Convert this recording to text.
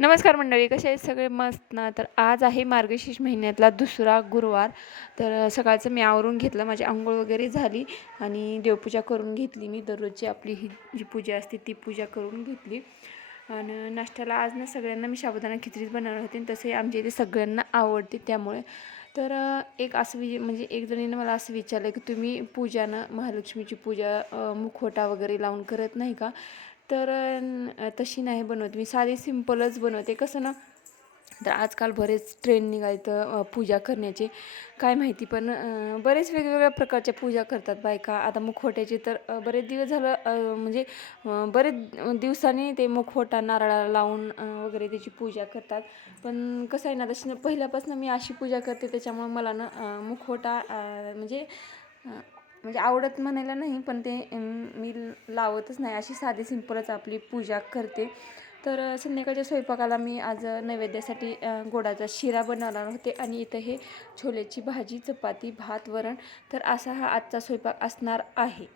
नमस्कार मंडळी कसे आहेत सगळे मस्त ना? तर आज आहे मार्गशीर्ष महिन्यातला दुसरा गुरुवार. तर सकाळचं मी आवरून घेतलं माझी आंघोळ वगैरे झाली आणि देवपूजा करून घेतली मी. दररोजची आपली ही जी पूजा असते ती पूजा करून घेतली. आणि नाश्त्याला आज ना सगळ्यांना मी साबुदाणा खिचडीच बनवणार होते तसे आमच्या इथे सगळ्यांना आवडते त्यामुळे. तर एक असं वि म्हणजे एक जणीनं मला असं विचारलं की तुम्ही पूजानं महालक्ष्मीची पूजा मुखवटा वगैरे लावून करत नाही का? तर तशी नाही बनवत. मी साधी सिम्पलच बनवते. कसं ना तर आजकाल बरेच ट्रेंड निघाले तर पूजा करण्याचे. काय माहिती पण बरेच वेगवेगळ्या प्रकारच्या पूजा करतात बायका. आता मुखवट्याची तर बरेच दिवस झालं म्हणजे बरेच दिवसांनी ते मुखवटा नारळाला लावून वगैरे त्याची पूजा करतात. पण कसं आहे ना तशी पहिल्यापासून मी अशी पूजा करते. त्याच्यामुळे मला ना मुखवटा म्हणजे म्हणजे आवडत म्हणायला नाही पण ते मी लावतच नाही. अशी साधी सिंपलच आपली पूजा करते. तर संध्याकाळच्या स्वयंपाकाला मी आज नैवेद्यासाठी गोडाचा शिरा बनवणार होते आणि इथं हे छोलेची भाजी चपाती भात वरण. तर असा हा आजचा स्वयंपाक असणार आहे.